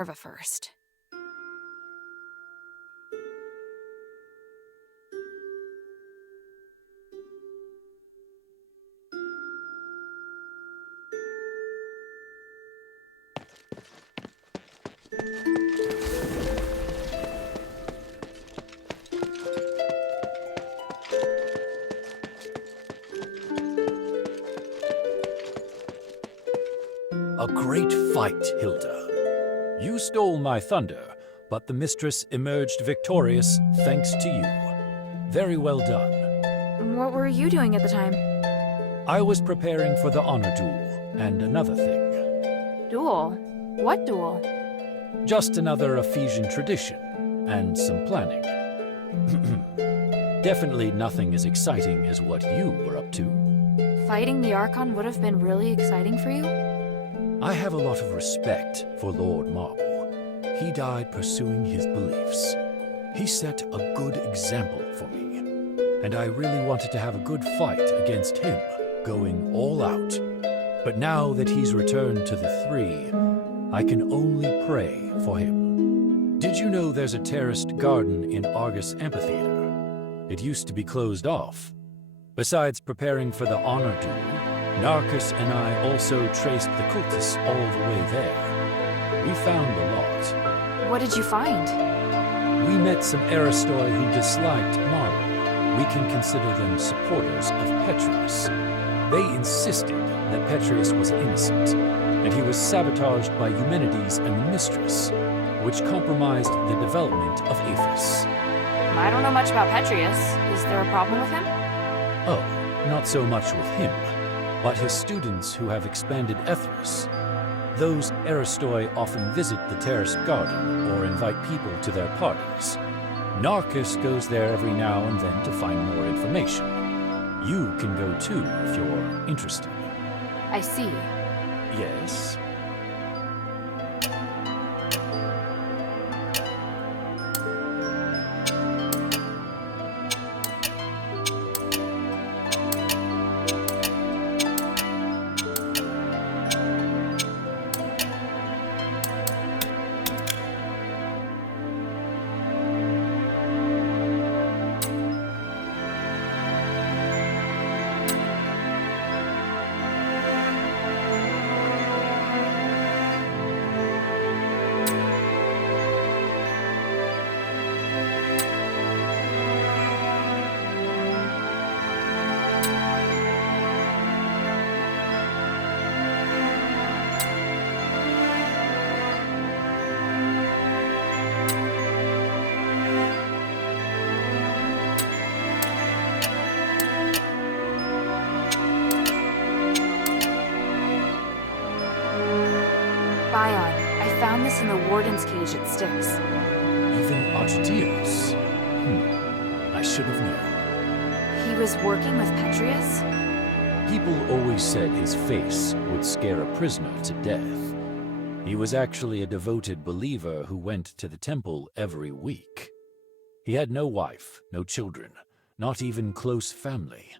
Nerva first. A great fight, Hilda. You stole my thunder, but the mistress emerged victorious thanks to you. Very well done. What were you doing at the time? I was preparing for the honor duel, and another thing. Duel? What duel? Just another Ephesian tradition, and some planning. Definitely nothing as exciting as what you were up to. Fighting the Archon would have been really exciting for you? I have a lot of respect for Lord Marble. He died pursuing his beliefs. He set a good example for me. And I really wanted to have a good fight against him, going all out. But now that he's returned to the Three, I can only pray for him. Did you know there's a terraced garden in Argus Amphitheater? It used to be closed off. Besides preparing for the honor duel, Narcus and I also traced the cultists all the way there. We found a lot. What did you find? We met some Aristoi who disliked Marble. We can consider them supporters of Petrius. They insisted that Petrius was innocent, and he was sabotaged by Eumenides and the Mistress, which compromised the development of Aphis. I don't know much about Petrius. Is there a problem with him? Oh, not so much with him, but his students who have expanded Ethris. Those Aristoi often visit the terraced garden or invite people to their parties. Narcus goes there every now and then to find more information. You can go too if you're interested. I see. Yes? Bion, I found this in the warden's cage at Styx. Even Archdios? I should have known. He was working with Petrius? People always said his face would scare a prisoner to death. He was actually a devoted believer who went to the temple every week. He had no wife, no children, not even close family.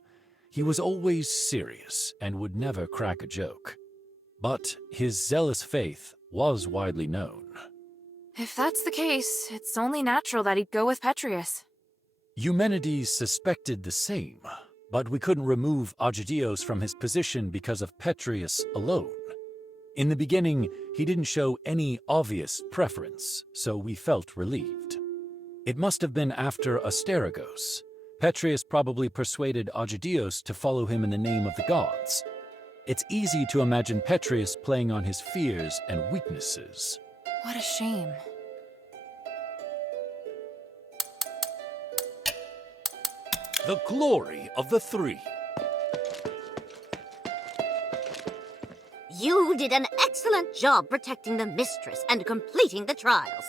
He was always serious and would never crack a joke. But his zealous faith was widely known. If that's the case, it's only natural that he'd go with Petrius. Eumenides suspected the same, but we couldn't remove Archdios from his position because of Petrius alone. In the beginning, he didn't show any obvious preference, so we felt relieved. It must have been after Asterigos. Petrius probably persuaded Archdios to follow him in the name of the gods. It's easy to imagine Petrius playing on his fears and weaknesses. What a shame. The glory of the Three. You did an excellent job protecting the mistress and completing the trials.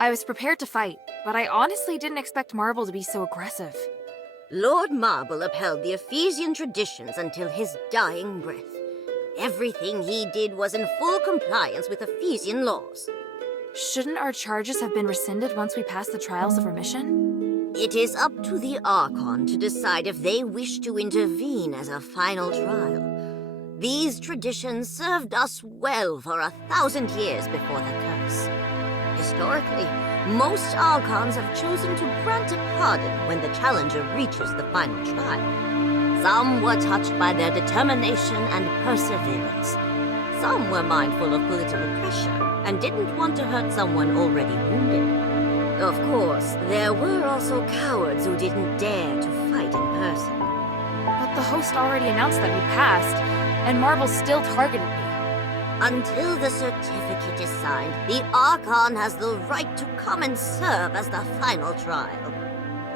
I was prepared to fight, but I honestly didn't expect Marble to be so aggressive. Lord Marble upheld the Ephesian traditions until his dying breath. Everything he did was in full compliance with Ephesian laws. Shouldn't our charges have been rescinded once we passed the trials of remission? It is up to the Archon to decide if they wish to intervene as a final trial. These traditions served us well for 1,000 years before the curse. Historically, most Archons have chosen to grant a pardon when the challenger reaches the final trial. Some were touched by their determination and perseverance. Some were mindful of political pressure and didn't want to hurt someone already wounded. Of course, there were also cowards who didn't dare to fight in person. But the host already announced that we passed, and Marble still targeted me. Until the certificate is signed, the Archon has the right to come and serve as the final trial.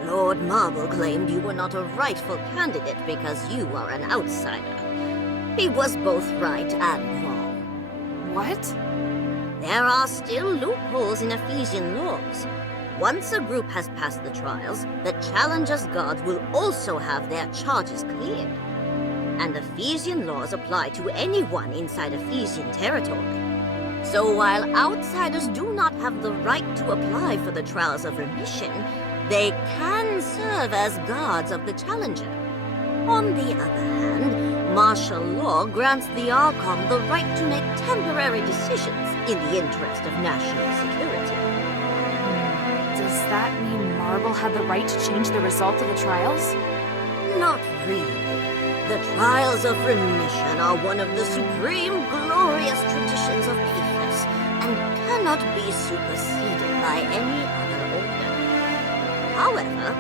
Lord Marble claimed you were not a rightful candidate because you are an outsider. He was both right and wrong. What? There are still loopholes in Ephesian laws. Once a group has passed the trials, the challenger's gods will also have their charges cleared. And Ephesian laws apply to anyone inside Ephesian territory. So while outsiders do not have the right to apply for the trials of remission, they can serve as guards of the challenger. On the other hand, martial law grants the Archon the right to make temporary decisions in the interest of national security. Does that mean Marble had the right to change the result of the trials? Not really. The trials of remission are one of the supreme glorious traditions of Aethys and cannot be superseded by any other order. However,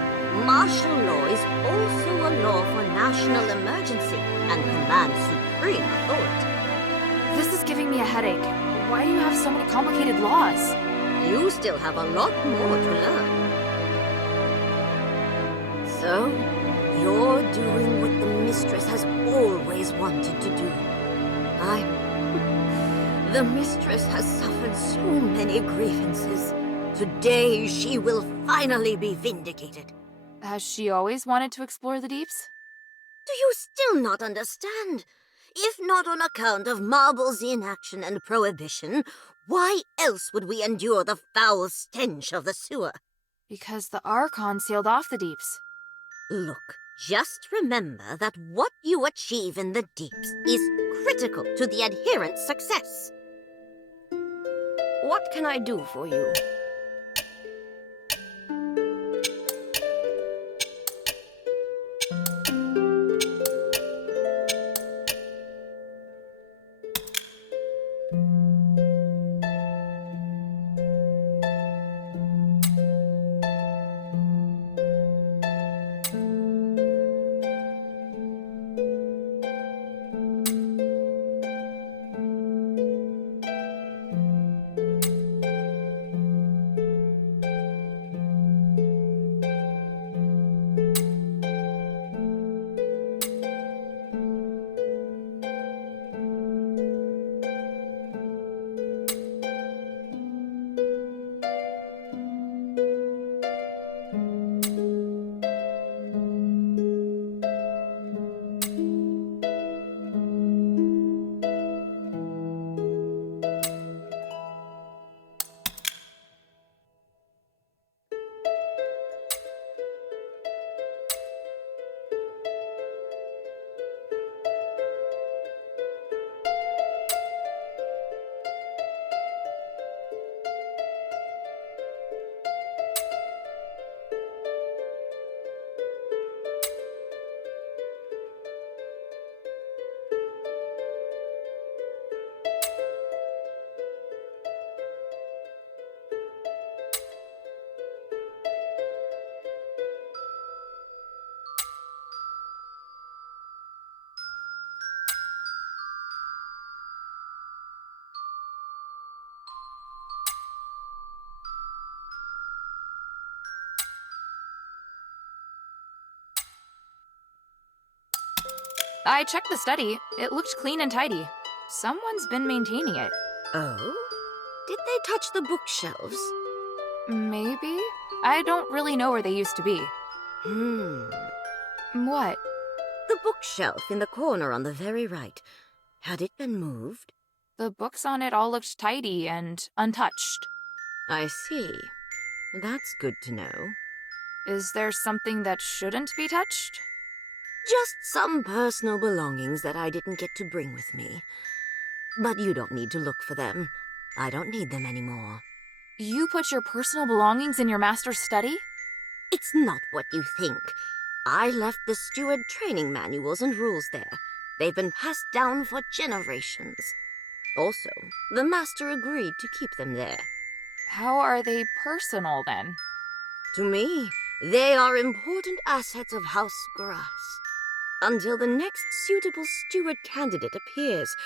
martial law is also a law for national emergency and commands supreme authority. This is giving me a headache. Why do you have so many complicated laws? You still have a lot more to learn. So, you're doing what the mistress has always wanted to do. The mistress has suffered so many grievances. Today, she will finally be vindicated. Has she always wanted to explore the deeps? Do you still not understand? If not on account of Marble's inaction and prohibition, why else would we endure the foul stench of the sewer? Because the Archon sailed off the deeps. Look, just remember that what you achieve in the deeps is critical to the adherent's success. What can I do for you? I checked the study. It looked clean and tidy. Someone's been maintaining it. Oh? Did they touch the bookshelves? Maybe? I don't really know where they used to be. What? The bookshelf in the corner on the very right. Had it been moved? The books on it all looked tidy and untouched. I see. That's good to know. Is there something that shouldn't be touched? Just some personal belongings that I didn't get to bring with me. But you don't need to look for them. I don't need them anymore. You put your personal belongings in your master's study? It's not what you think. I left the steward training manuals and rules there. They've been passed down for generations. Also, the master agreed to keep them there. How are they personal, then? To me, they are important assets of House Grass. Until the next suitable steward candidate appears,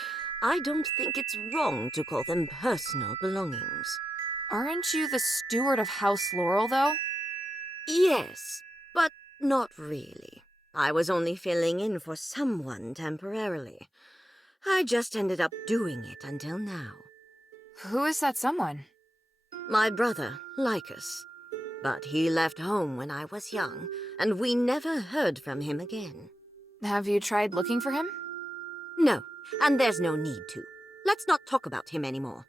I don't think it's wrong to call them personal belongings. Aren't you the steward of House Laurel, though? Yes, but not really. I was only filling in for someone temporarily. I just ended up doing it until now. Who is that someone? My brother, Lycus. But he left home when I was young, and we never heard from him again. Have you tried looking for him? No, and there's no need to. Let's not talk about him anymore.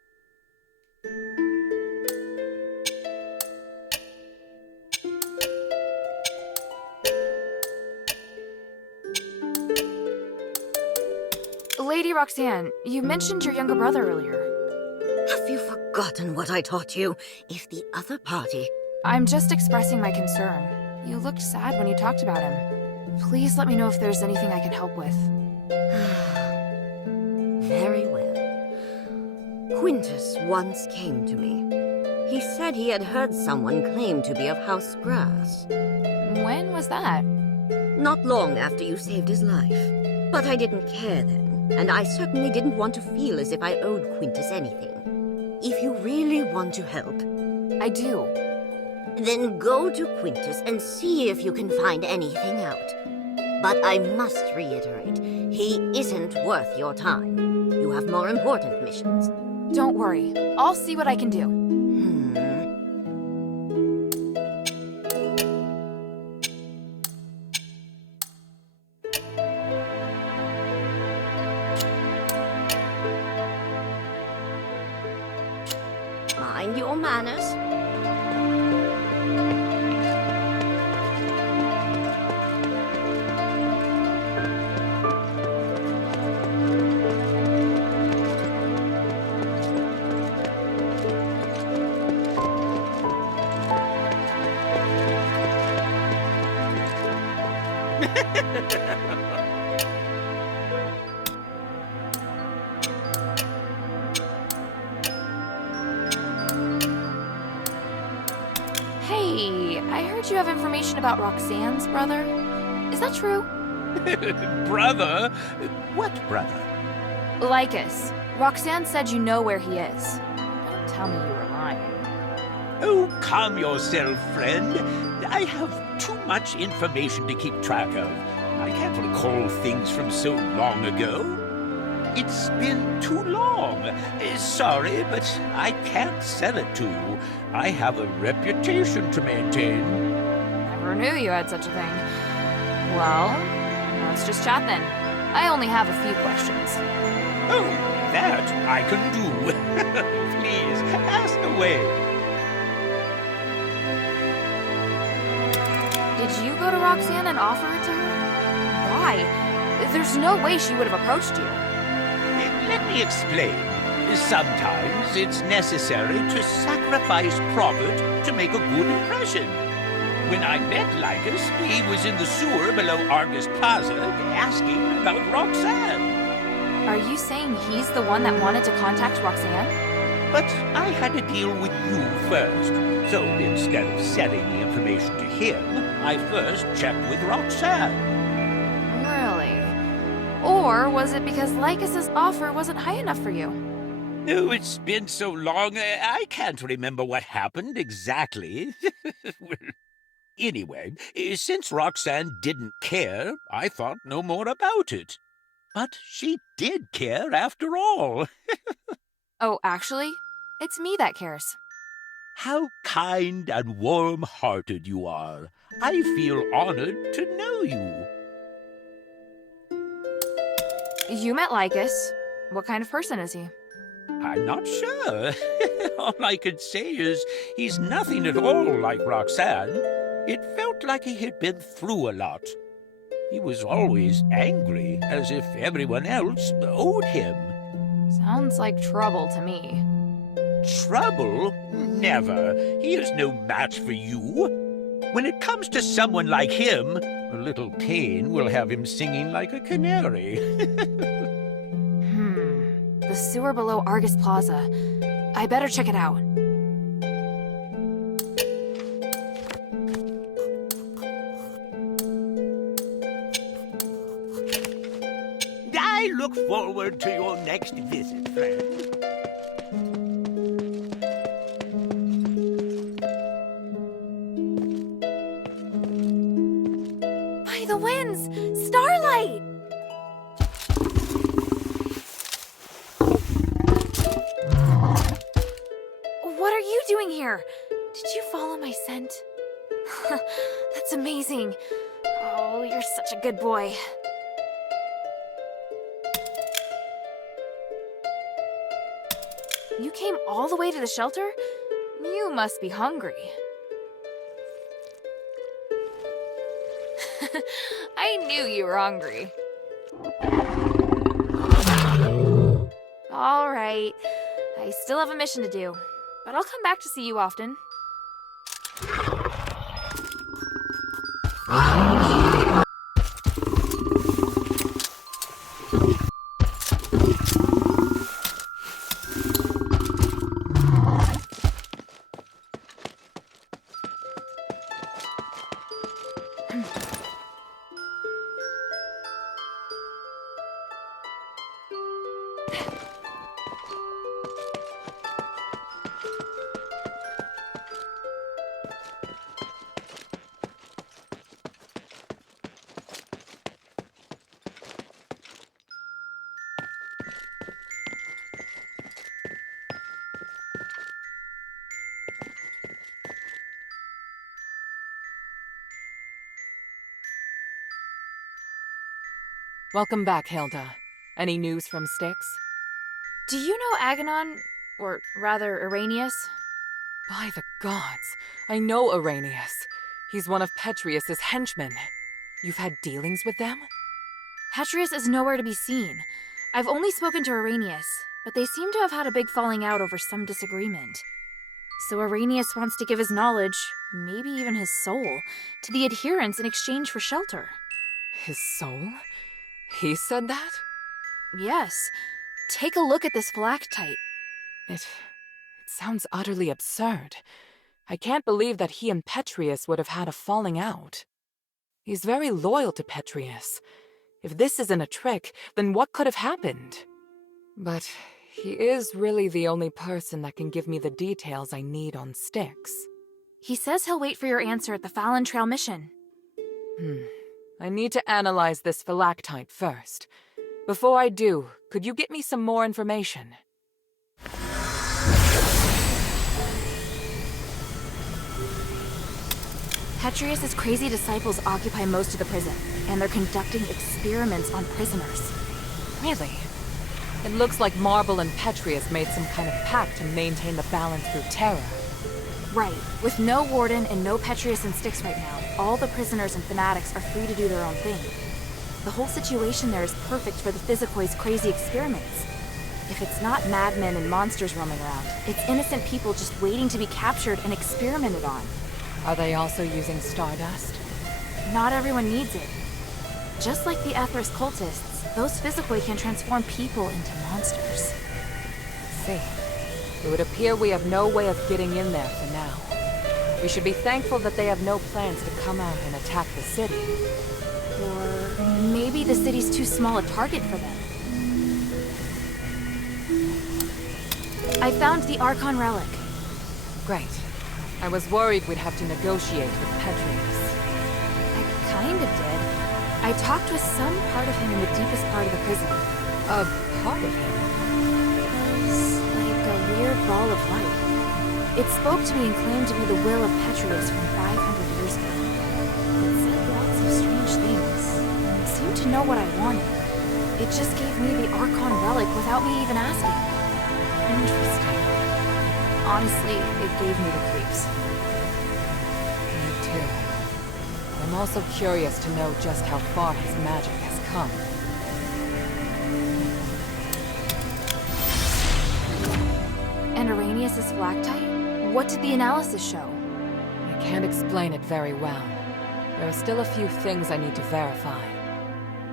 Lady Roxanne, you mentioned your younger brother earlier. Have you forgotten what I taught you? If the other party... I'm just expressing my concern. You looked sad when you talked about him. Please let me know if there's anything I can help with. Very well. Quintus once came to me. He said he had heard someone claim to be of House Grass. When was that? Not long after you saved his life. But I didn't care then, and I certainly didn't want to feel as if I owed Quintus anything. If you really want to help... I do. Then go to Quintus and see if you can find anything out. But I must reiterate, he isn't worth your time. You have more important missions. Don't worry. I'll see what I can do. Mind your manners. Hey, I heard you have information about Roxanne's brother. Is that true? Brother? What brother? Lycus. Roxanne said you know where he is. Don't tell me you were lying. Oh, calm yourself, friend. I have too much information to keep track of. I can't recall things from so long ago. It's been too long. Sorry, but I can't sell it to you. I have a reputation to maintain. Never knew you had such a thing. Well, let's just chat then. I only have a few questions. Oh, that I can do. Please, ask away. Did you go to Roxanne and offer it to her? Why? There's no way she would have approached you. Let me explain. Sometimes it's necessary to sacrifice profit to make a good impression. When I met Lycus, he was in the sewer below Argus Plaza asking about Roxanne. Are you saying he's the one that wanted to contact Roxanne? But I had to deal with you first. So instead of selling the information to him, I first checked with Roxanne. Really? Or was it because Lycus's offer wasn't high enough for you? Oh, it's been so long, I can't remember what happened exactly. Well, anyway, since Roxanne didn't care, I thought no more about it. But she did care after all. Oh, actually, it's me that cares. How kind and warm-hearted you are. I feel honored to know you. You met Lycus. What kind of person is he? I'm not sure. All I could say is he's nothing at all like Roxanne. It felt like he had been through a lot. He was always angry, as if everyone else owed him. Sounds like trouble to me. Trouble? Never. He is no match for you. When it comes to someone like him, a little pain will have him singing like a canary. The sewer below Argus Plaza. I better check it out. I look forward to your next visit, friend. By the winds! Starlight! What are you doing here? Did you follow my scent? That's amazing. Oh, you're such a good boy. You came all the way to the shelter? You must be hungry. I knew you were hungry. All right. I still have a mission to do, but I'll come back to see you often. Welcome back, Hilda. Any news from Styx? Do you know Aganon, or rather Irenaeus? By the gods, I know Irenaeus. He's one of Petrius's henchmen. You've had dealings with them? Petrius is nowhere to be seen. I've only spoken to Irenaeus, but they seem to have had a big falling out over some disagreement. So Irenaeus wants to give his knowledge, maybe even his soul, to the adherents in exchange for shelter. His soul? He said that? Yes. Take a look at this phylactite. It sounds utterly absurd. I can't believe that he and Petrius would have had a falling out. He's very loyal to Petrius. If this isn't a trick, then what could have happened? But he is really the only person that can give me the details I need on Styx. He says he'll wait for your answer at the Fallon Trail mission. I need to analyze this phylactite first. Before I do, could you get me some more information? Petrius's crazy disciples occupy most of the prison, and they're conducting experiments on prisoners. Really? It looks like Marble and Petrius made some kind of pact to maintain the balance through terror. Right. With no warden and no Petrius and Styx right now, all the prisoners and fanatics are free to do their own thing. The whole situation there is perfect for the Physikoi's crazy experiments. If it's not madmen and monsters roaming around, it's innocent people just waiting to be captured and experimented on. Are they also using stardust? Not everyone needs it. Just like the Ethris cultists, those Physicoi can transform people into monsters. See. It would appear we have no way of getting in there for now. We should be thankful that they have no plans to come out and attack the city. Or maybe the city's too small a target for them. I found the Archon relic. Great. I was worried we'd have to negotiate with Petrius. I kind of did. I talked with some part of him in the deepest part of the prison. A part of him? Weird ball of light. It spoke to me and claimed to be the will of Petrius from 500 years ago. It said lots of strange things. It seemed to know what I wanted. It just gave me the Archon relic without me even asking. Interesting. Honestly, it gave me the creeps. Me too. When I'm also curious to know just how far his magic has come. And Arrhenius' Flactite? What did the analysis show? I can't explain it very well. There are still a few things I need to verify.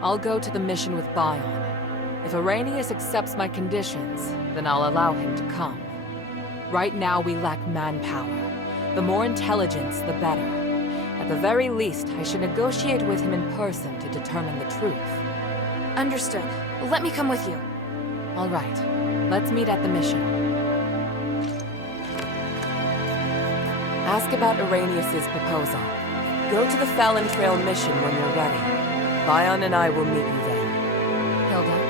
I'll go to the mission with Bion. If Arrhenius accepts my conditions, then I'll allow him to come. Right now we lack manpower. The more intelligence, the better. At the very least, I should negotiate with him in person to determine the truth. Understood. Let me come with you. All right. Let's meet at the mission. Ask about Arrhenius' proposal. Go to the Fallon Trail mission when you're ready. Bion and I will meet you then. Hilda?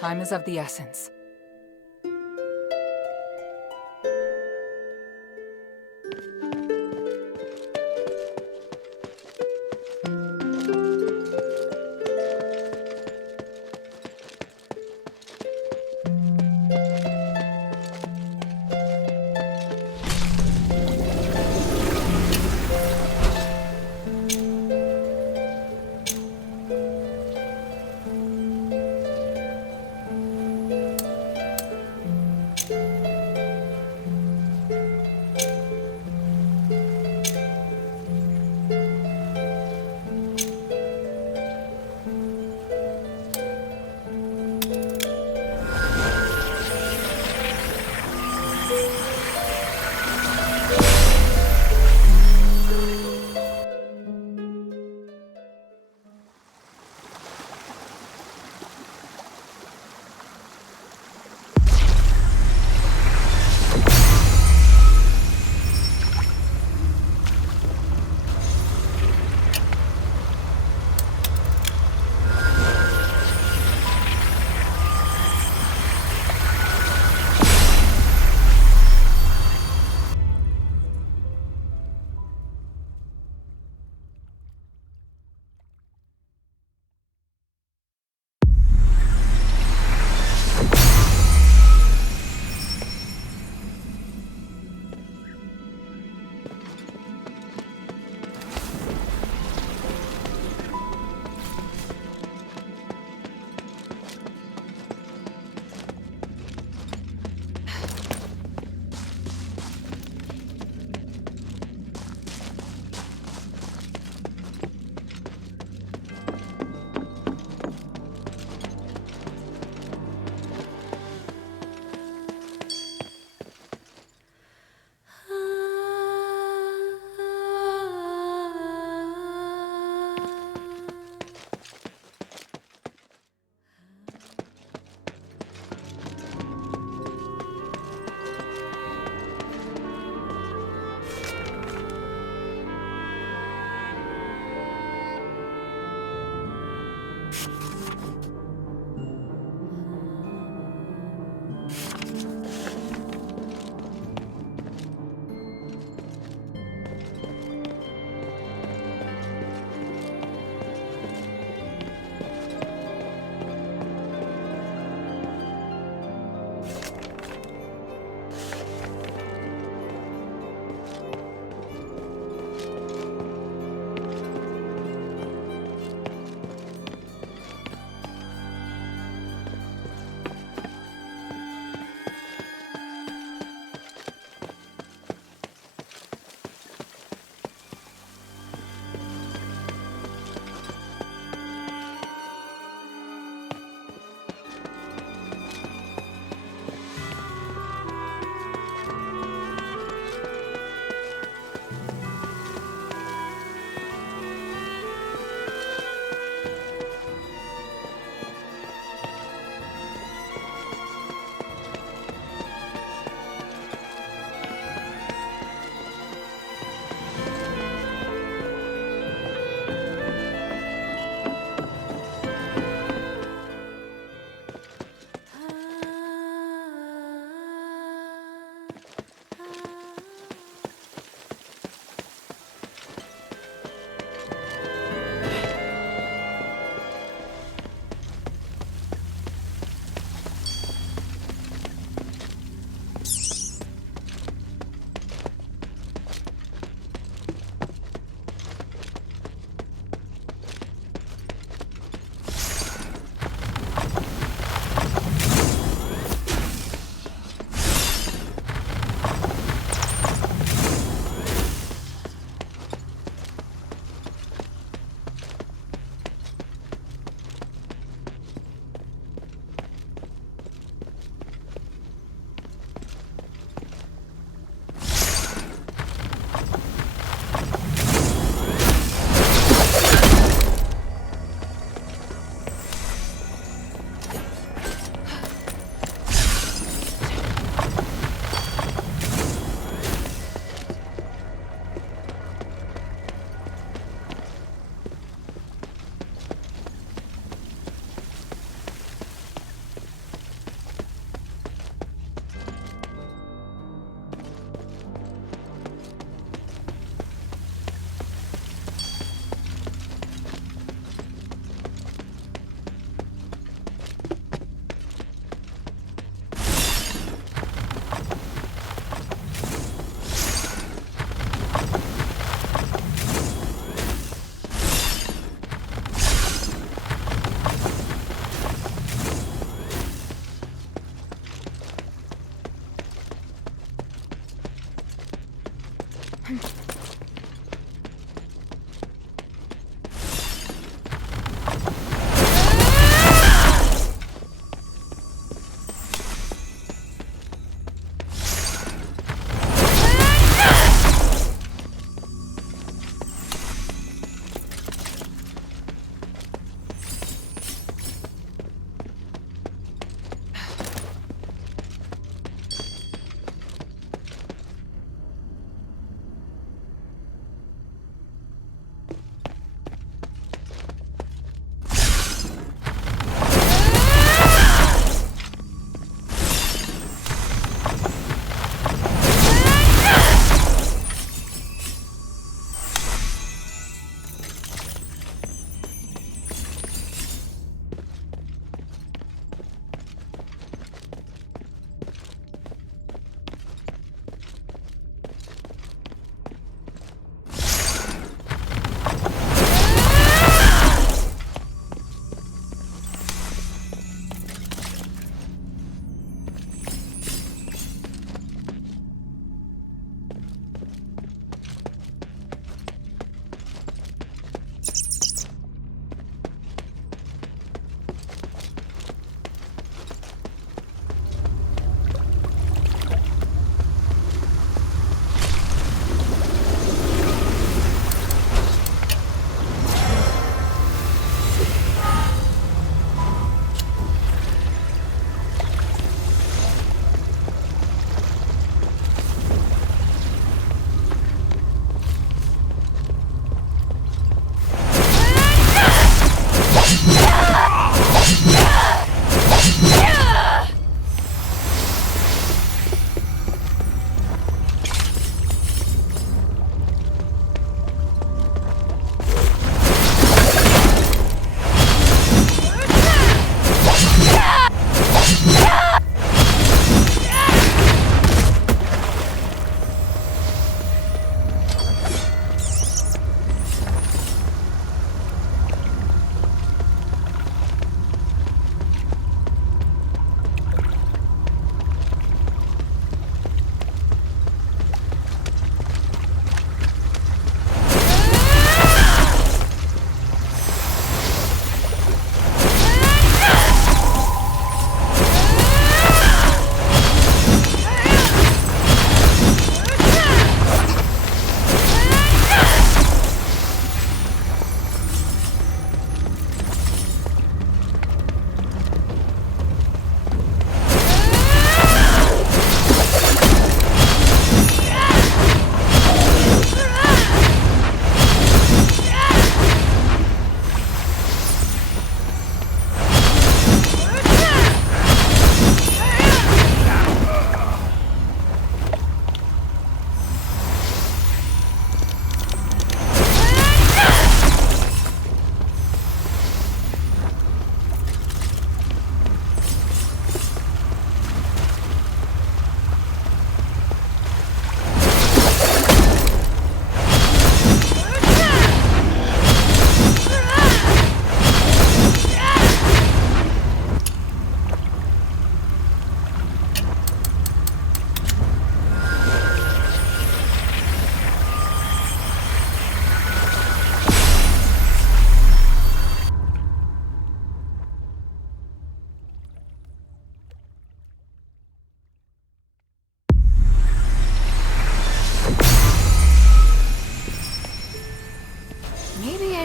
Time is of the essence.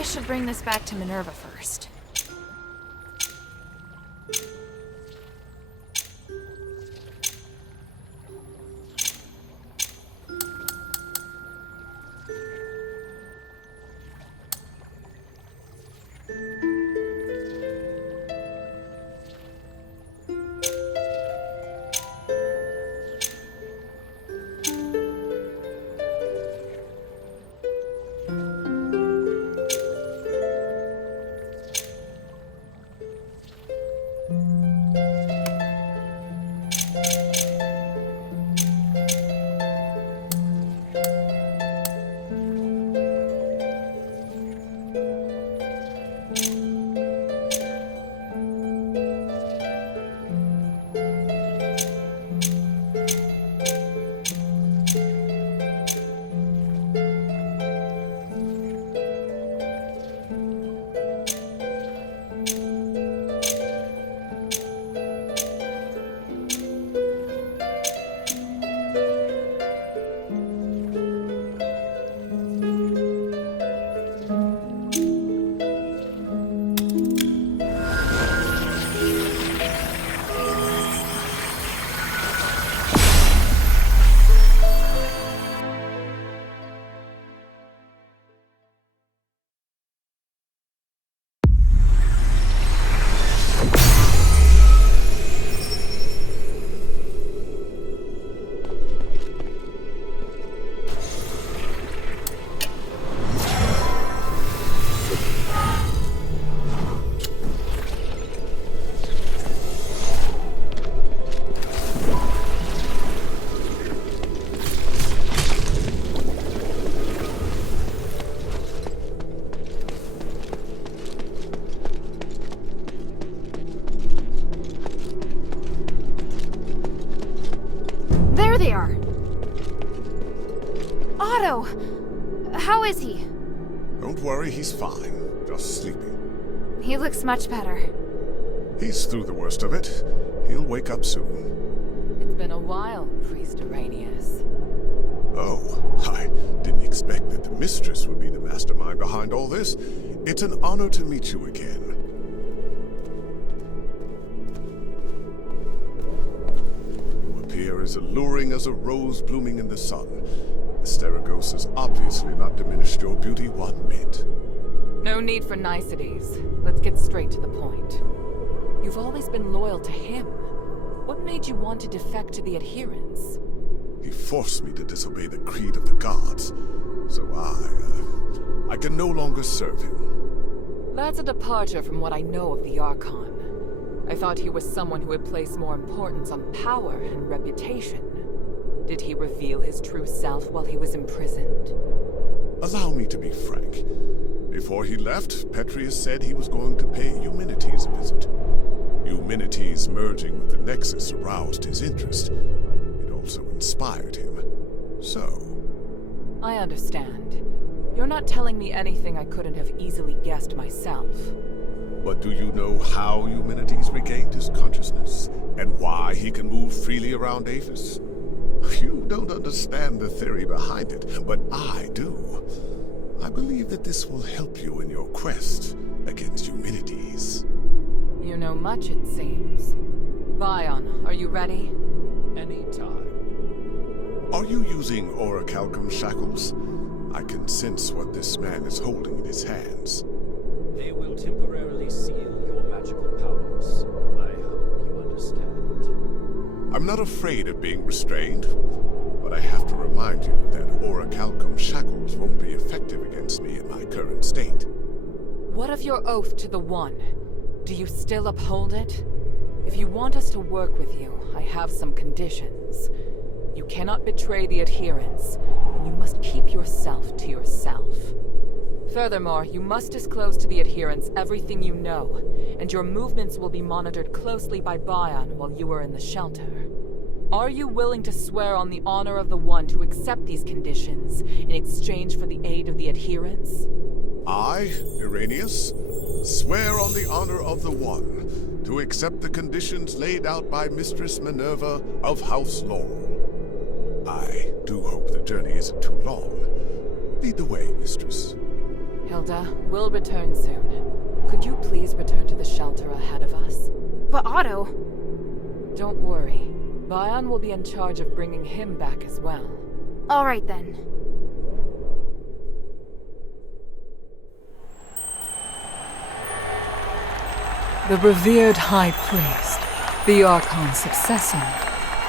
should bring this back to Minerva first. There they are! Otto! How is he? Don't worry, he's fine. Just sleeping. He looks much better. He's through the worst of it. He'll wake up soon. It's been a while, Priest Arrhenius. Oh, I didn't expect that the mistress would be the mastermind behind all this. It's an honor to meet you again. You appear as alluring as a rose blooming in the sun. Asterigos has obviously not diminished your beauty one bit. No need for niceties. Let's get straight to the point. You've always been loyal to him. What made you want to defect to the adherents? He forced me to disobey the creed of the gods, so I can no longer serve him. That's a departure from what I know of the Archon. I thought he was someone who would place more importance on power and reputation. Did he reveal his true self while he was imprisoned? Allow me to be frank. Before he left, Petrius said he was going to pay Eumenides a visit. Eumenides merging with the Nexus aroused his interest. It also inspired him. So... I understand. You're not telling me anything I couldn't have easily guessed myself. But do you know how Eumenides regained his consciousness? And why he can move freely around Aphis? You don't understand the theory behind it, but I do. I believe that this will help you in your quest against Eumenides. You know much, it seems. Bion, are you ready? Anytime. Are you using orichalcum shackles? I can sense what this man is holding in his hands. They will temporarily seal your magical powers. I hope you understand. I'm not afraid of being restrained, but I have to remind you that orichalcum shackles won't be effective against me in my current state. What of your oath to the One? Do you still uphold it? If you want us to work with you, I have some conditions. You cannot betray the adherents, and you must keep yourself to yourself. Furthermore, you must disclose to the adherents everything you know, and your movements will be monitored closely by Bion while you are in the shelter. Are you willing to swear on the honor of the One to accept these conditions in exchange for the aid of the adherents? I, Irenaeus, swear on the honor of the One to accept the conditions laid out by Mistress Minerva of House Laurel. I do hope the journey isn't too long. Lead the way, Mistress. Hilda, we'll return soon. Could you please return to the shelter ahead of us? But Otto... Don't worry. Bion will be in charge of bringing him back as well. All right then. The revered High Priest, the Archon's successor,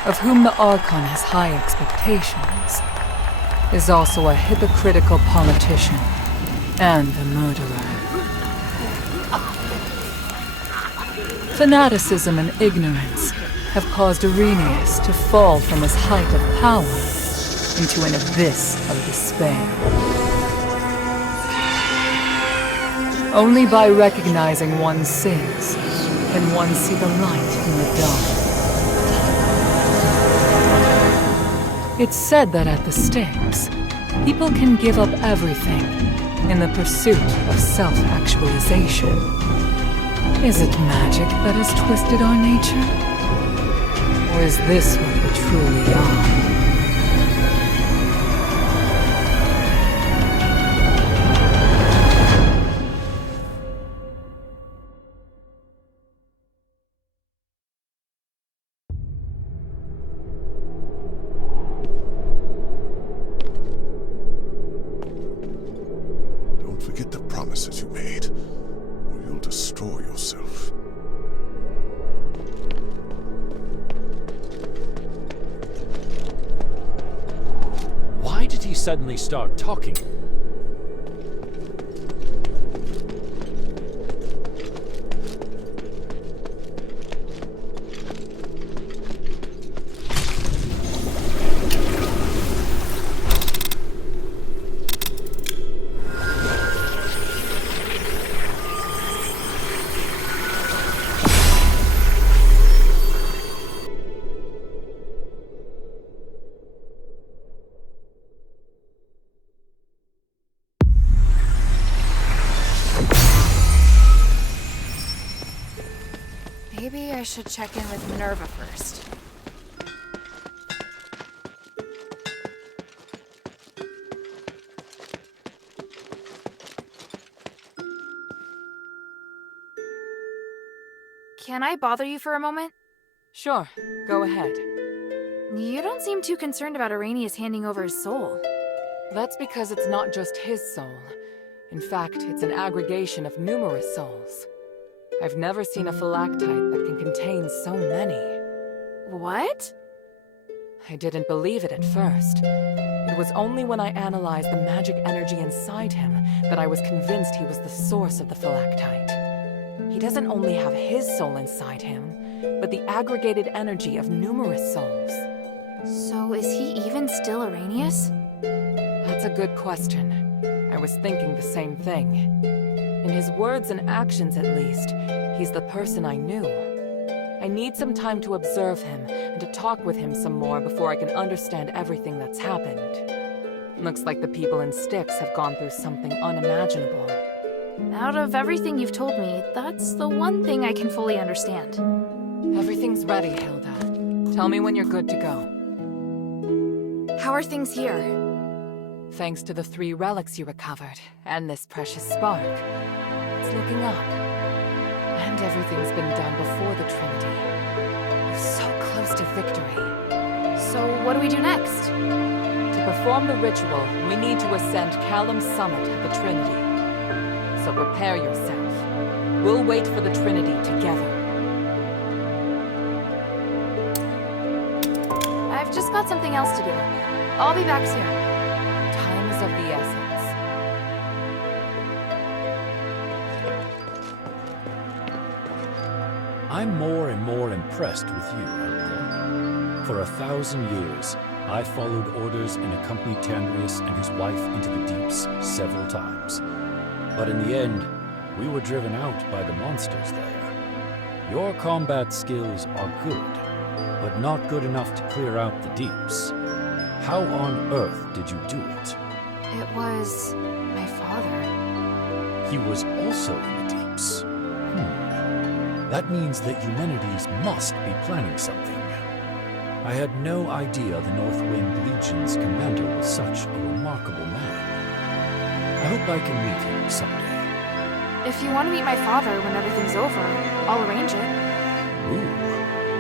of whom the Archon has high expectations, is also a hypocritical politician and a murderer. Fanaticism and ignorance have caused Irenaeus to fall from his height of power into an abyss of despair. Only by recognizing one's sins can one see the light in the dark. It's said that at the stakes, people can give up everything in the pursuit of self-actualization. Is it magic that has twisted our nature? Or is this what we truly are? Don't forget the promises you made, or you'll destroy yourself. Why did he suddenly start talking? Maybe I should check in with Minerva first. Can I bother you for a moment? Sure, go ahead. You don't seem too concerned about Irenaeus handing over his soul. That's because it's not just his soul. In fact, it's an aggregation of numerous souls. I've never seen a phylactite that can contain so many. What? I didn't believe it at first. It was only when I analyzed the magic energy inside him that I was convinced he was the source of the phylactite. He doesn't only have his soul inside him, but the aggregated energy of numerous souls. So is he even still Arrhenius? That's a good question. I was thinking the same thing. In his words and actions, at least, he's the person I knew. I need some time to observe him and to talk with him some more before I can understand everything that's happened. Looks like the people in Styx have gone through something unimaginable. Out of everything you've told me, that's the one thing I can fully understand. Everything's ready, Hilda. Tell me when you're good to go. How are things here? Thanks to the 3 relics you recovered, and this precious spark, it's looking up. And everything's been done before the Trinity. We're so close to victory. So what do we do next? To perform the ritual, we need to ascend Callum's summit at the Trinity. So prepare yourself. We'll wait for the Trinity together. I've just got something else to do. I'll be back soon. Time is of the essence. I'm more and more impressed with you, Hilda. For 1,000 years, I followed orders and accompanied Tandrius and his wife into the deeps several times. But in the end, we were driven out by the monsters there. Your combat skills are good, but not good enough to clear out the deeps. How on earth did you do it? It was my father. He was also in the deeps. That means that Eumenides must be planning something. I had no idea the North Wind Legion's commander was such a remarkable man. I hope I can meet him someday. If you want to meet my father when everything's over, I'll arrange it. Ooh,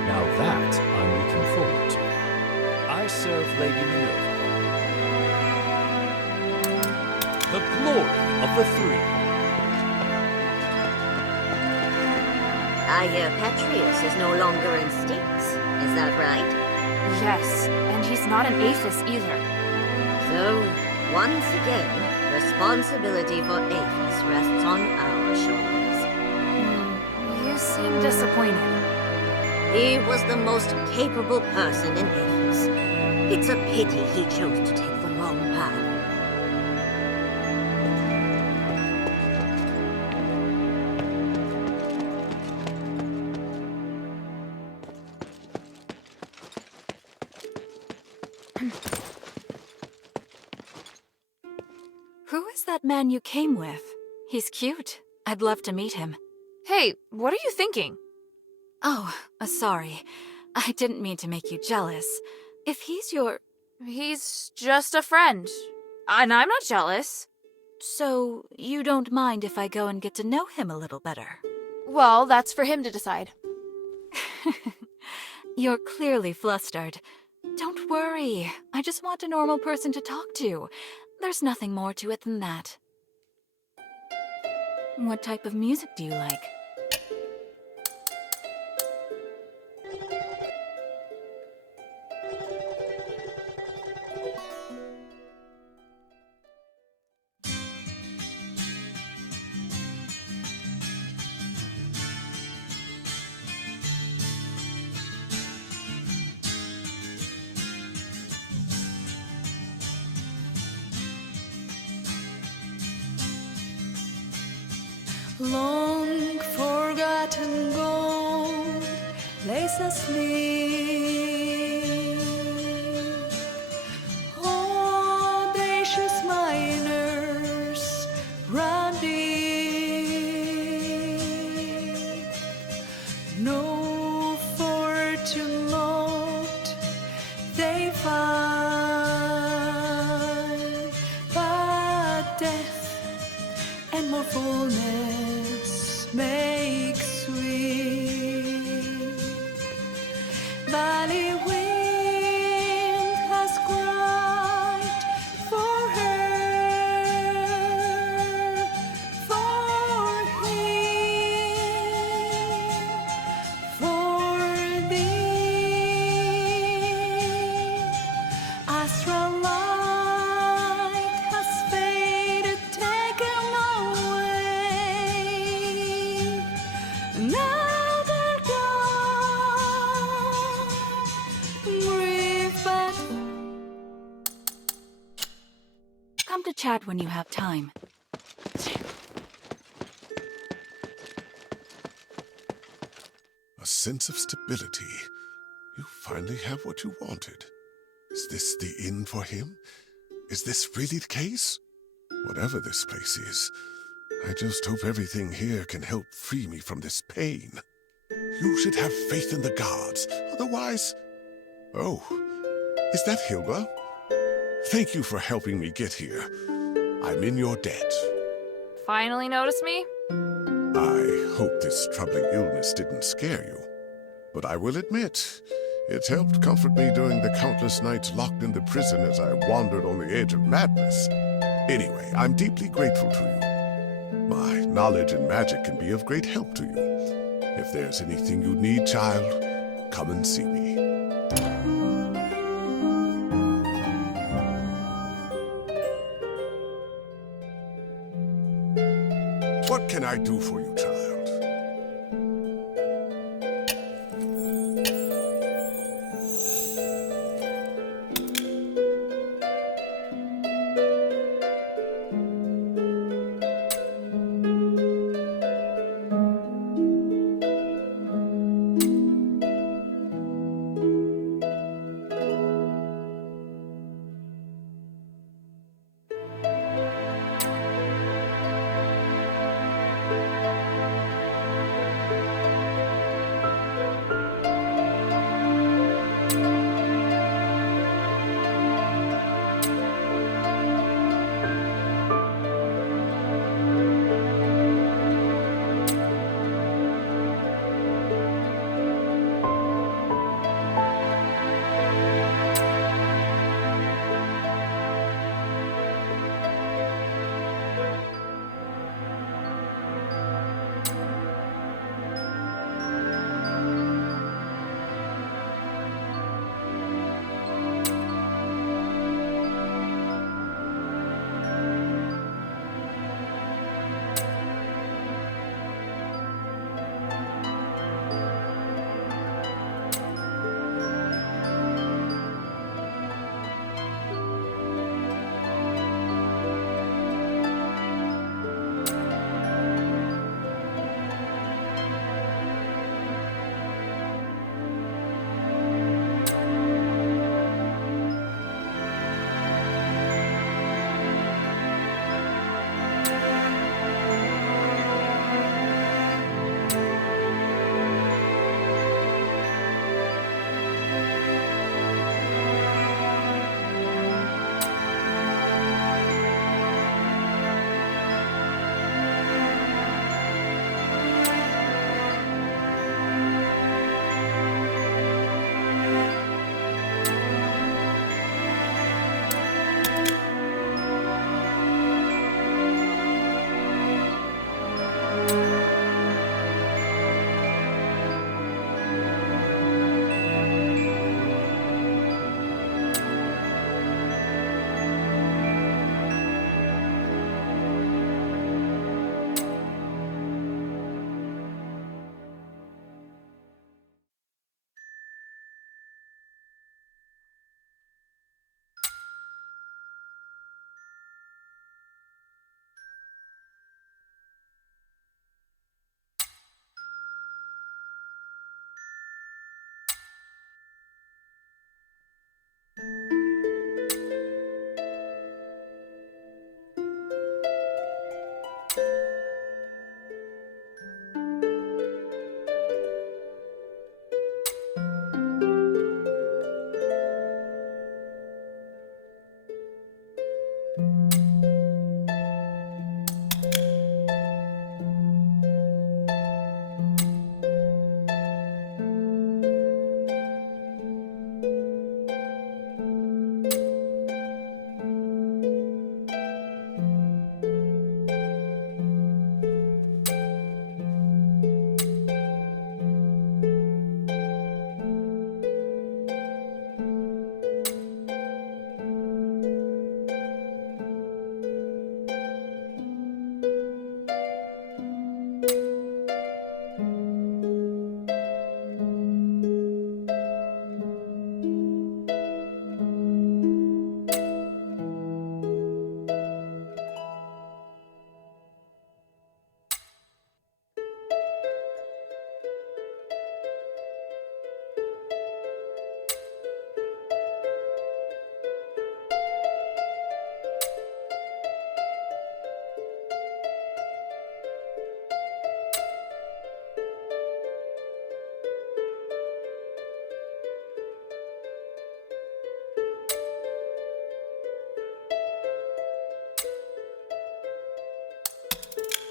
now that I'm looking forward to. I serve Lady Minerva. The glory of the 3. I hear Petrius is no longer in Styx. Is that right? Yes, and he's not an Aphis either. So, once again, responsibility for Aphis rests on our shoulders. You seem disappointed. He was the most capable person in Aphis. It's a pity he chose to take the wrong path. Who is that man you came with? He's cute. I'd love to meet him. Hey, what are you thinking? Oh, sorry. I didn't mean to make you jealous. If he's your... He's just a friend. And I'm not jealous. So, you don't mind if I go and get to know him a little better? Well, that's for him to decide. You're clearly flustered. Don't worry. I just want a normal person to talk to. There's nothing more to it than that. What type of music do you like? Long forgotten gold lays asleep. Audacious miners run deep. No fortune lot they find, but death and more fullness make sweet. Valley wind has cried for her, for him. chat when you have time. A sense of stability. You finally have what you wanted. Is this the end for him? Is this really the case? Whatever this place is, I just hope everything here can help free me from this pain. You should have faith in the gods, otherwise... Oh, is that Hilda? Thank you for helping me get here. I'm in your debt. Finally noticed me? I hope this troubling illness didn't scare you. But I will admit, it helped comfort me during the countless nights locked in the prison as I wandered on the edge of madness. Anyway, I'm deeply grateful to you. My knowledge in magic can be of great help to you. If there's anything you need, child, come and see me. What can I do for you, child?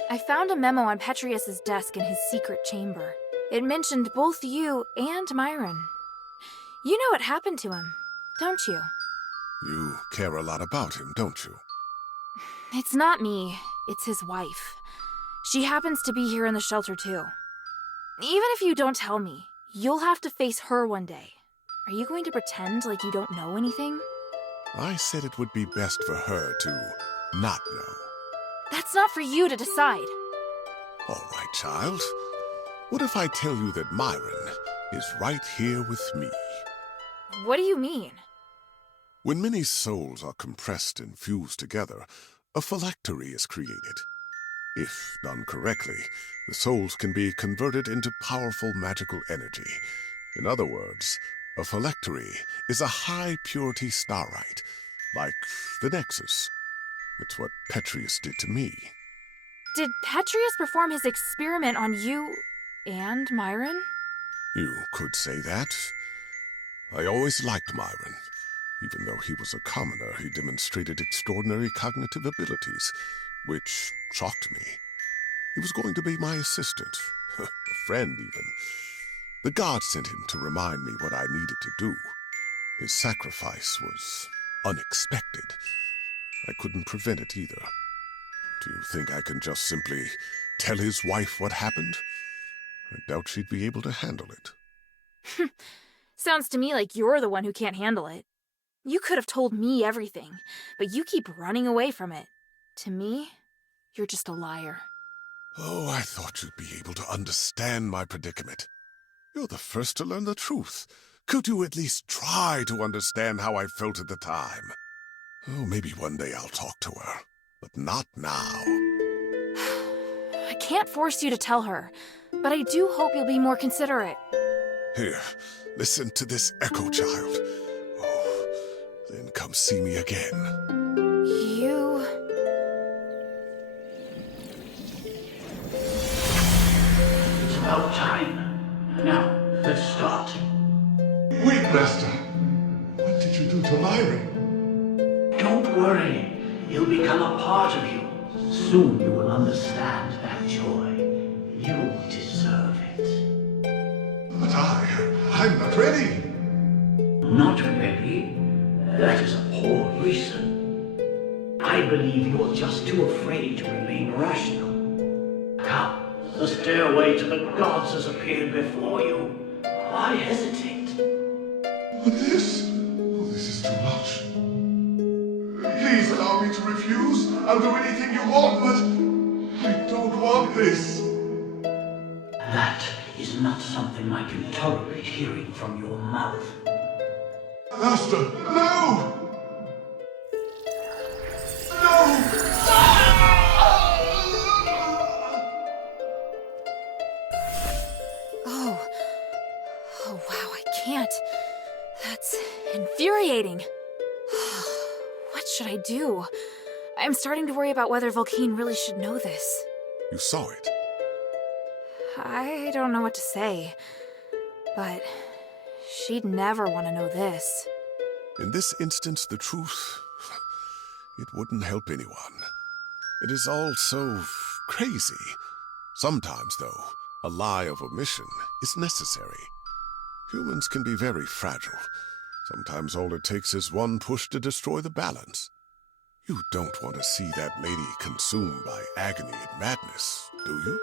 I found a memo on Petrius's desk in his secret chamber. It mentioned both you and Myron. You know what happened to him, don't you? You care a lot about him, don't you? It's not me, it's his wife. She happens to be here in the shelter too. Even if you don't tell me, you'll have to face her one day. Are you going to pretend like you don't know anything? I said it would be best for her to not know. That's not for you to decide. All right, child. What if I tell you that Myron is right here with me? What do you mean? When many souls are compressed and fused together, a phylactery is created. If done correctly, the souls can be converted into powerful magical energy. In other words, a phylactery is a high-purity starite, like the Nexus. It's what Petrius did to me. Did Petrius perform his experiment on you and Myron? You could say that. I always liked Myron. Even though he was a commoner, he demonstrated extraordinary cognitive abilities, which shocked me. He was going to be my assistant, a friend even. The gods sent him to remind me what I needed to do. His sacrifice was unexpected. I couldn't prevent it either. Do you think I can just simply tell his wife what happened? I doubt she'd be able to handle it. Sounds to me like you're the one who can't handle it. You could have told me everything, but you keep running away from it. To me, you're just a liar. Oh, I thought you'd be able to understand my predicament. You're the first to learn the truth. Could you at least try to understand how I felt at the time? Oh, maybe one day I'll talk to her, but not now. I can't force you to tell her, but I do hope you'll be more considerate. Here, listen to this echo, child. Oh, then come see me again. You... It's about time. Now, let's start. Wait, Master. What did you do to Myron? Don't worry. He'll become a part of you. Soon you will understand that joy. You deserve it. But I'm not ready. Not ready? That is a poor reason. I believe you're just too afraid to remain rational. Come, the stairway to the gods has appeared before you. Why hesitate? But this is too much. Please allow me to refuse. I'll do anything you want, but I don't want this. That is not something I can tolerate hearing from your mouth. Master, no! No! Oh wow, I can't. That's infuriating. What should I do? I'm starting to worry about whether Volcane really should know this. You saw it. I don't know what to say, but she'd never want to know this. In this instance, the truth, it wouldn't help anyone. It is all so crazy. Sometimes, though, a lie of omission is necessary. Humans can be very fragile. Sometimes all it takes is one push to destroy the balance. You don't want to see that lady consumed by agony and madness, do you?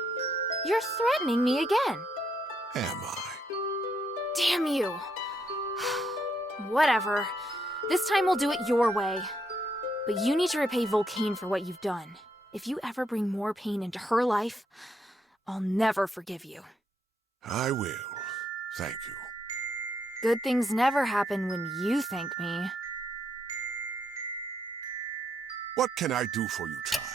You're threatening me again. Am I? Damn you. Whatever. This time we'll do it your way. But you need to repay Volcane for what you've done. If you ever bring more pain into her life, I'll never forgive you. I will. Thank you. Good things never happen when you thank me. What can I do for you, child?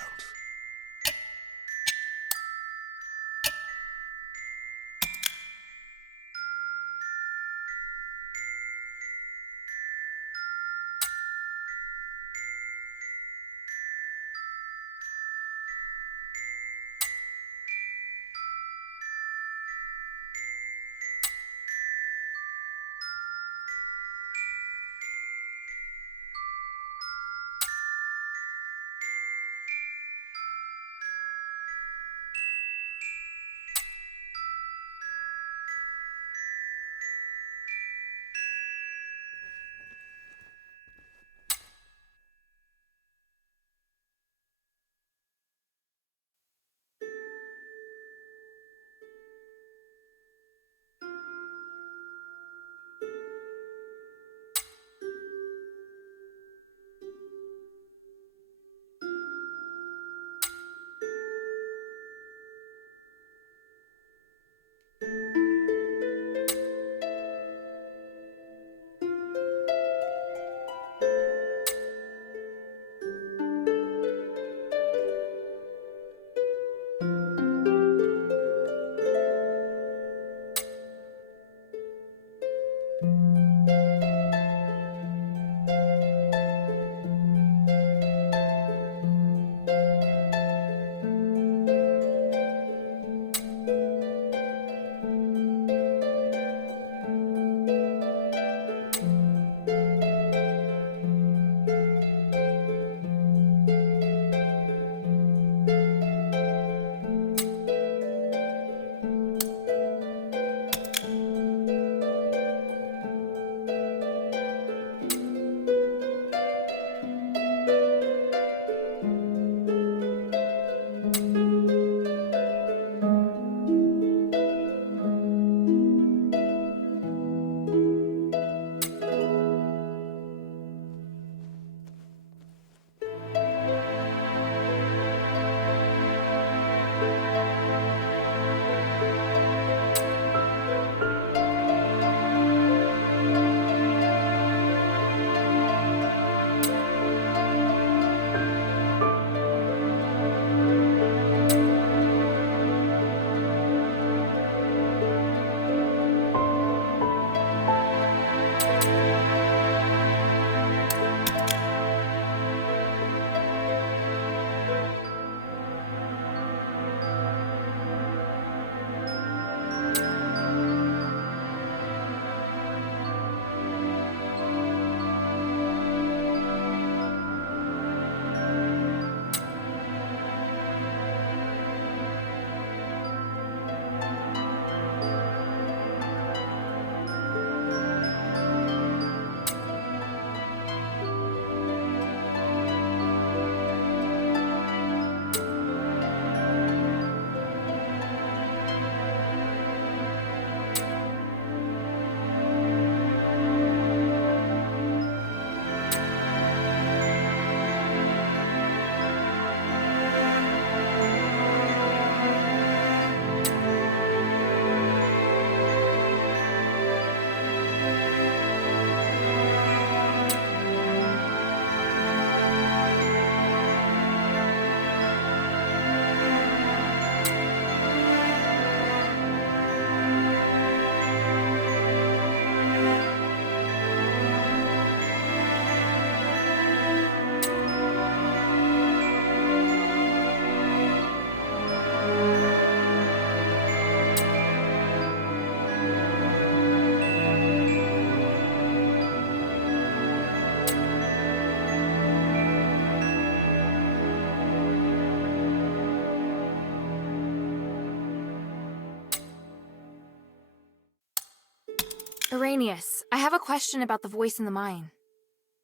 Arrhenius, I have a question about the voice in the mine.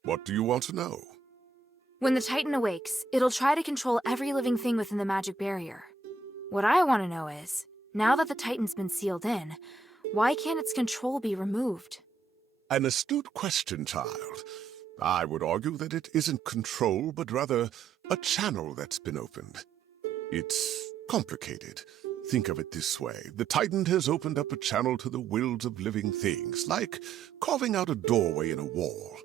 What do you want to know? When the Titan awakes, it'll try to control every living thing within the magic barrier. What I want to know is, now that the Titan's been sealed in, why can't its control be removed? An astute question, child. I would argue that it isn't control, but rather a channel that's been opened. It's complicated. Think of it this way. The Titan has opened up a channel to the wills of living things, like carving out a doorway in a wall.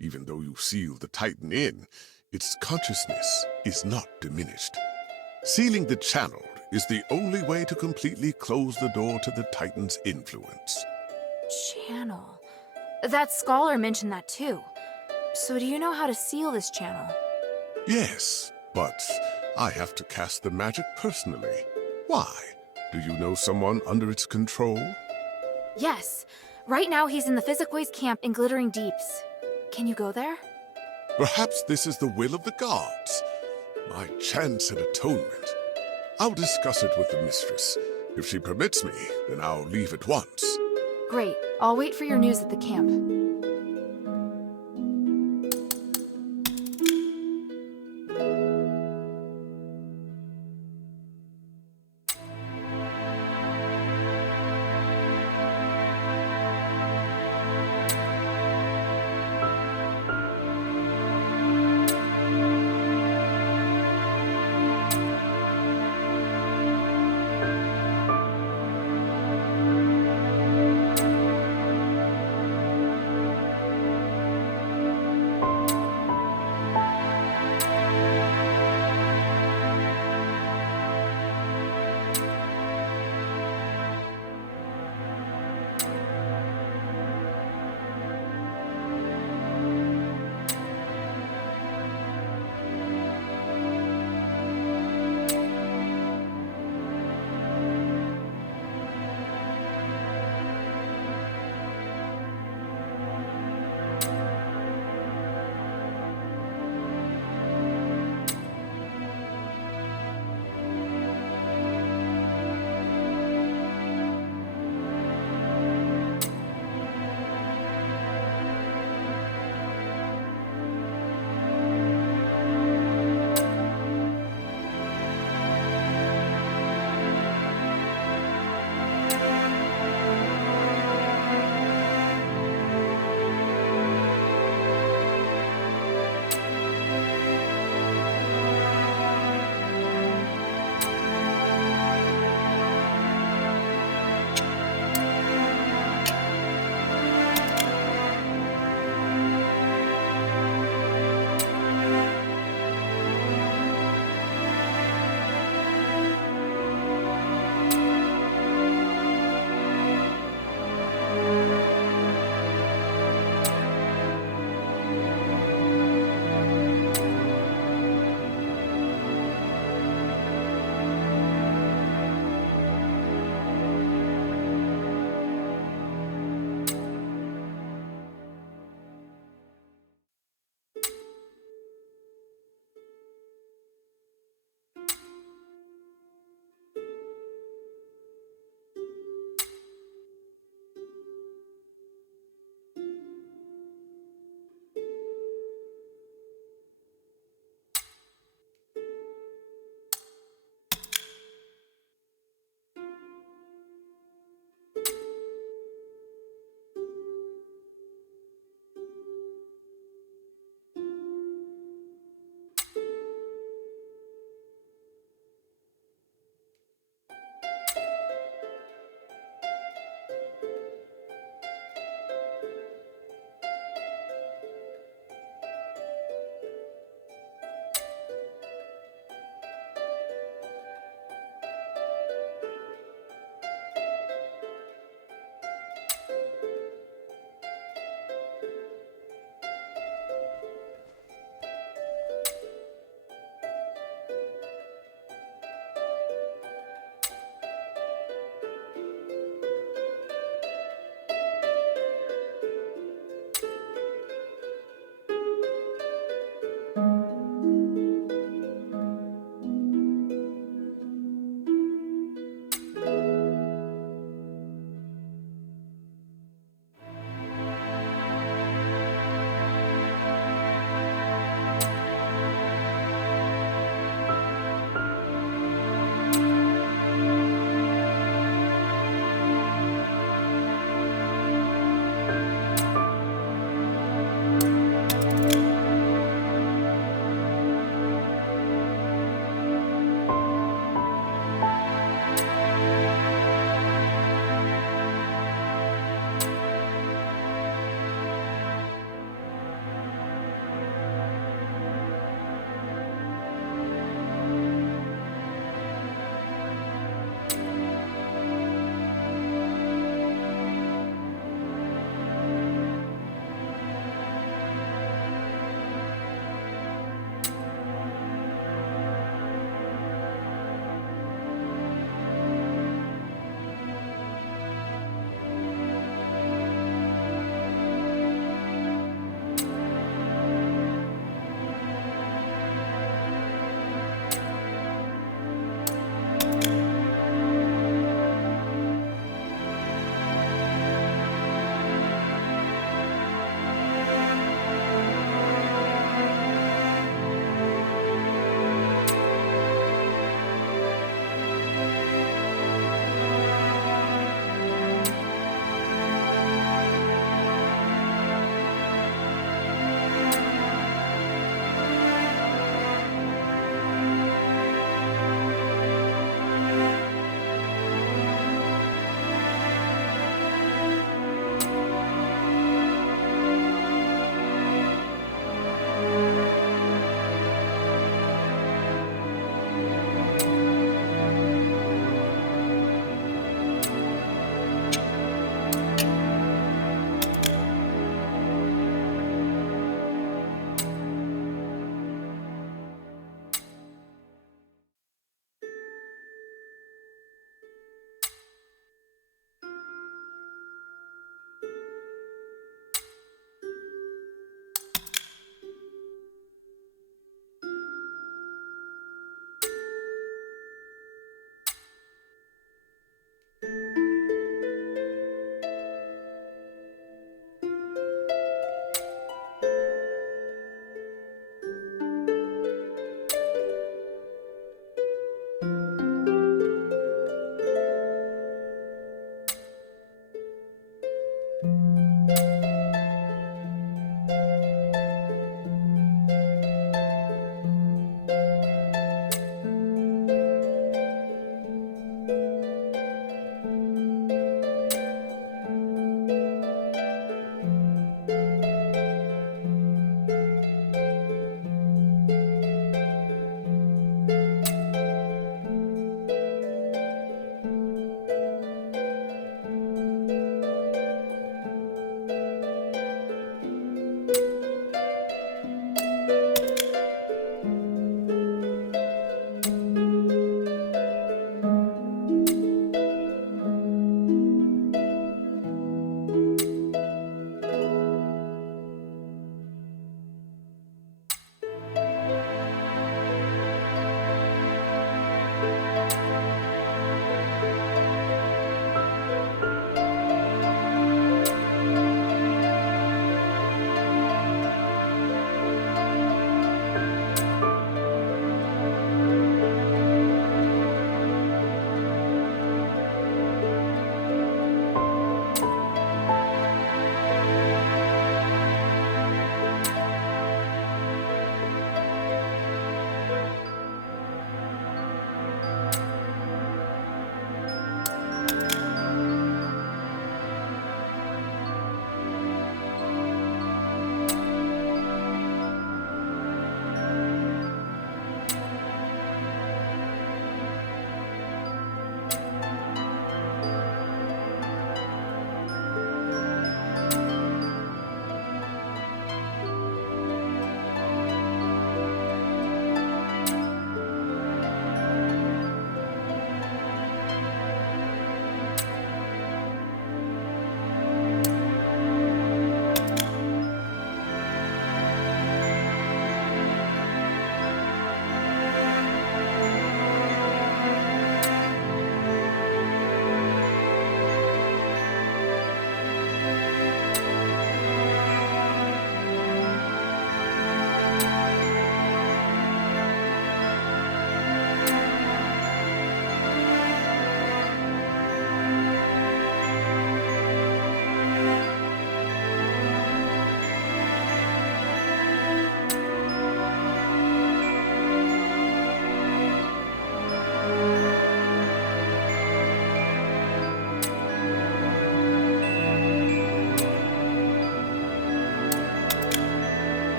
Even though you seal the Titan in, its consciousness is not diminished. Sealing the channel is the only way to completely close the door to the Titan's influence. Channel. That scholar mentioned that too. So do you know how to seal this channel? Yes, but I have to cast the magic personally. Why? Do you know someone under its control? Yes. Right now he's in the Physicoids camp in Glittering Deeps. Can you go there? Perhaps this is the will of the gods. My chance at atonement. I'll discuss it with the mistress. If she permits me, then I'll leave at once. Great. I'll wait for your news at the camp.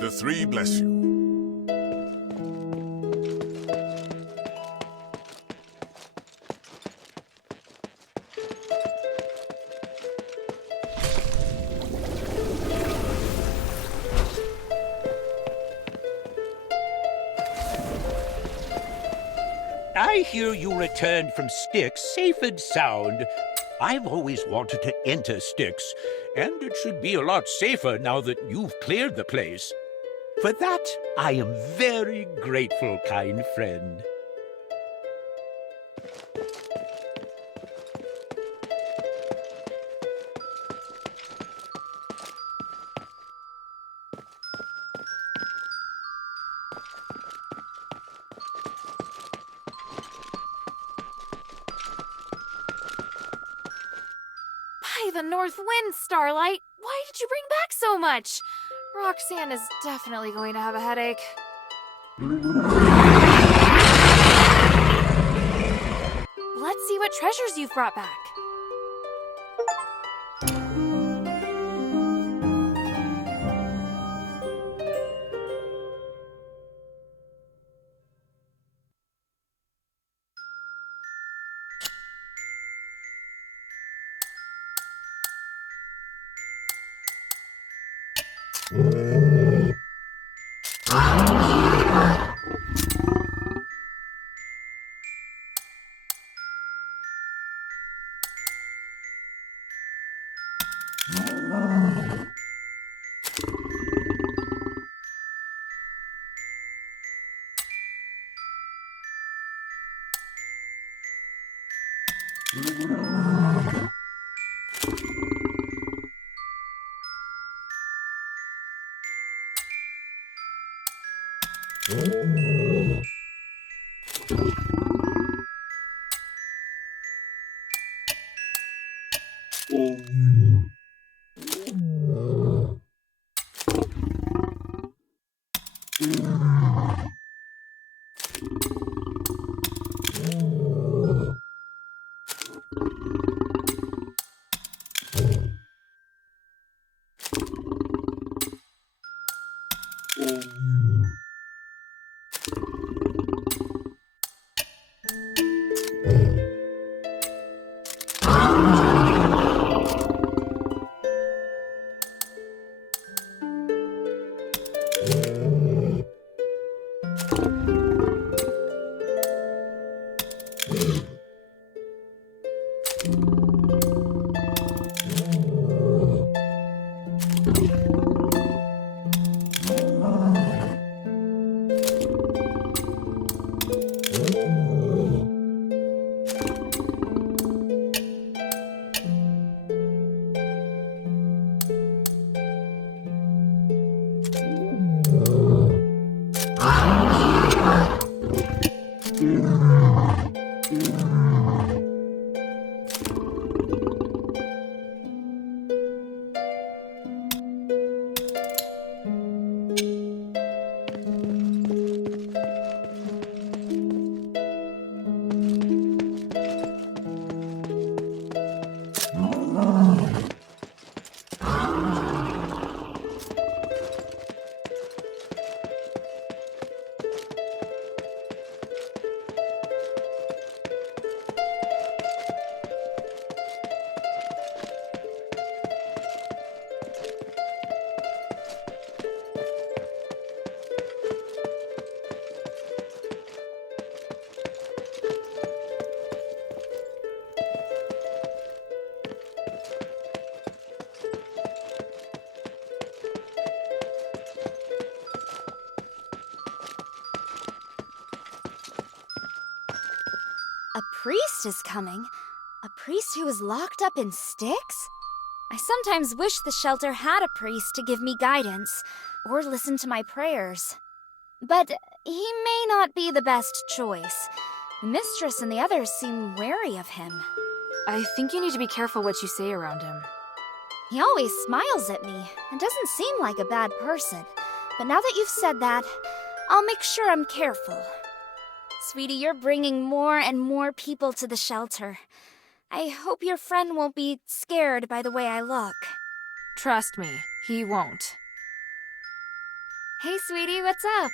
the three bless you. I hear you returned from Styx safe and sound. I've always wanted to enter Styx, and it should be a lot safer now that you've cleared the place. For that, I am very grateful, kind friend. By the North Wind, Starlight! Why did you bring back so much? Roxanne is definitely going to have a headache. Let's see what treasures you've brought back. A priest is coming? A priest who is locked up in Styx? I sometimes wish the shelter had a priest to give me guidance, or listen to my prayers. But he may not be the best choice. The mistress and the others seem wary of him. I think you need to be careful what you say around him. He always smiles at me, and doesn't seem like a bad person. But now that you've said that, I'll make sure I'm careful. Sweetie, you're bringing more and more people to the shelter. I hope your friend won't be scared by the way I look. Trust me, he won't. Hey, sweetie, what's up?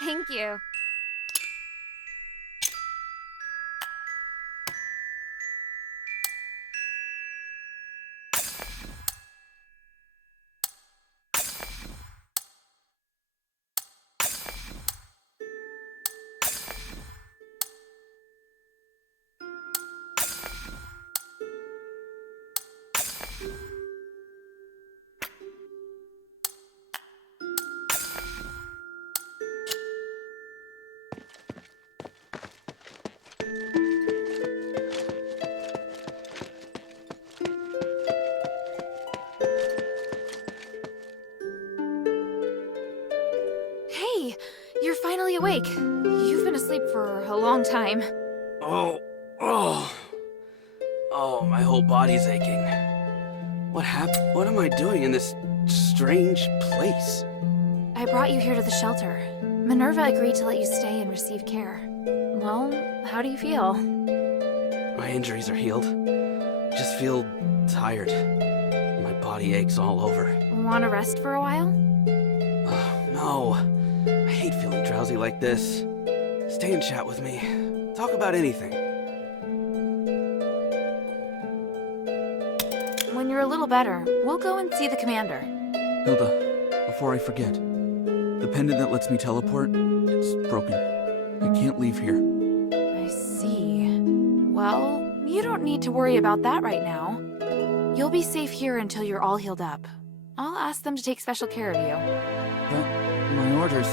Thank you. Hey, you're finally awake. You've been asleep for a long time. Oh, my whole body's aching. What happened? What am I doing in this strange place? I brought you here to the shelter. Minerva agreed to let you stay and receive care. Well, how do you feel? My injuries are healed. Just feel tired. My body aches all over. Want to rest for a while? No. I hate feeling drowsy like this. Stay and chat with me. Talk about anything. When you're a little better, we'll go and see the commander. Hilda, before I forget, the pendant that lets me teleport, it's broken. I can't leave here. I see. Well, you don't need to worry about that right now. You'll be safe here until you're all healed up. I'll ask them to take special care of you. But my orders...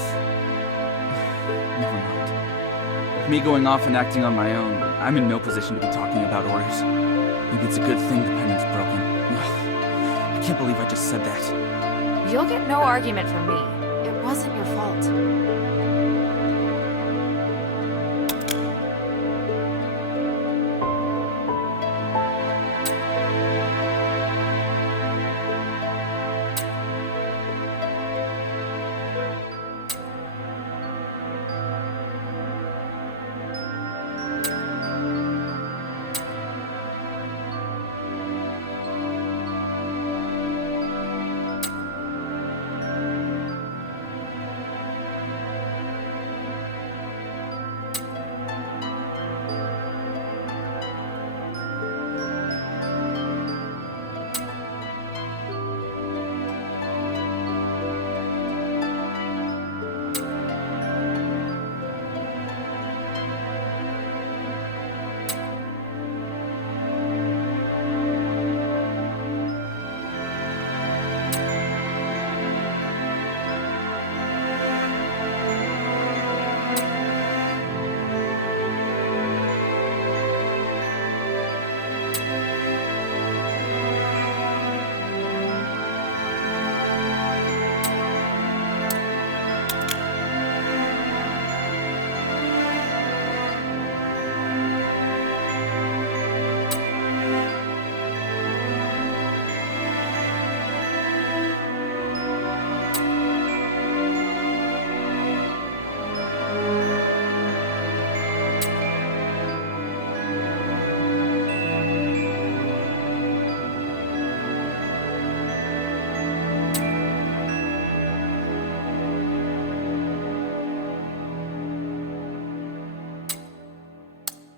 Never mind. With me going off and acting on my own, I'm in no position to be talking about orders. Maybe it's a good thing the pendant's broken. Ugh, I can't believe I just said that. You'll get no argument from me. It wasn't your fault.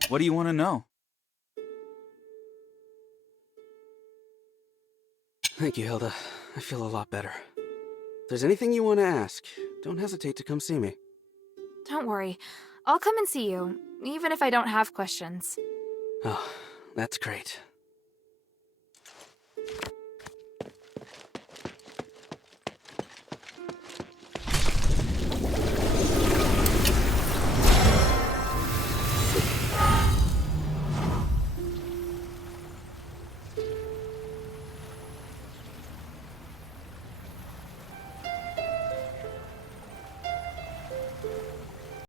What do you want to know? Thank you, Hilda. I feel a lot better. If there's anything you want to ask, don't hesitate to come see me. Don't worry. I'll come and see you, even if I don't have questions. Oh, that's great.